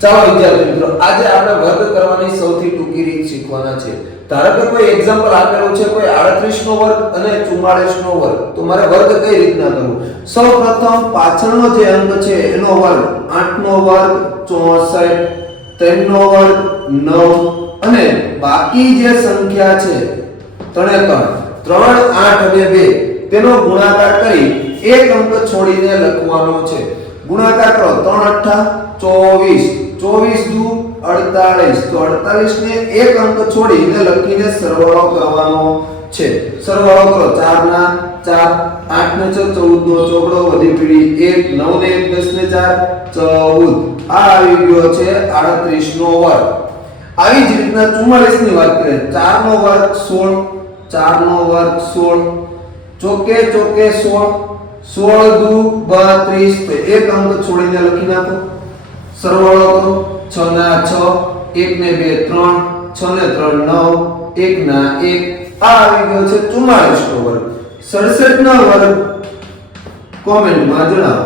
ચાલો વિદ્યાર્થી મિત્રો, આજે આપણે વર્ગ કરવાની સૌથી ટૂંકી રીત શીખવાના છે. ધારો કે કોઈ એક્ઝામ્પલ આપેલું છે, કોઈ 38 નો વર્ગ અને 44 નો વર્ગ, તો મારે વર્ગ કઈ રીતના કરવો? સૌપ્રથમ પાછળનો જે અંક છે એનો વર્ગ, 8 નો વર્ગ 64, 3 નો વર્ગ 9 અને બાકી જે સંખ્યા છે 3 8 અને 2 તેનો ગુણાકાર કરી એક અંક છોડીને લખવાનો છે. ગુણાકાર કરો, 3 8 24 દુ 48, તો 48 ને એક અંક છોડીને લખીને સરવાળો કરવાનો છે. સરવાળો કરો, 4 ના 4, 8 ને 6 14 નો ચોગડો, વધી પીડી 1, 9 ને 1 10 ને 4 14. આ આવી ગયો છે 38 નો વર્ગ. આવી જ રીતના 44 ની વાત કરીએ, 4 નો વર્ગ 16, 4 નો વર્ગ 16, ચોકે 16, 16 દુ 32, તો એક અંક છોડીને લખી નાખો. સરવાળો કરો, 6 ના 6, 1 ને 2 3, 6 ને 3 9, 1 ના 1. આ આવી ગયો છે 44 નો વર્ગ. 67 નો વર્ગ કોમેન્ટમાં જણાવો.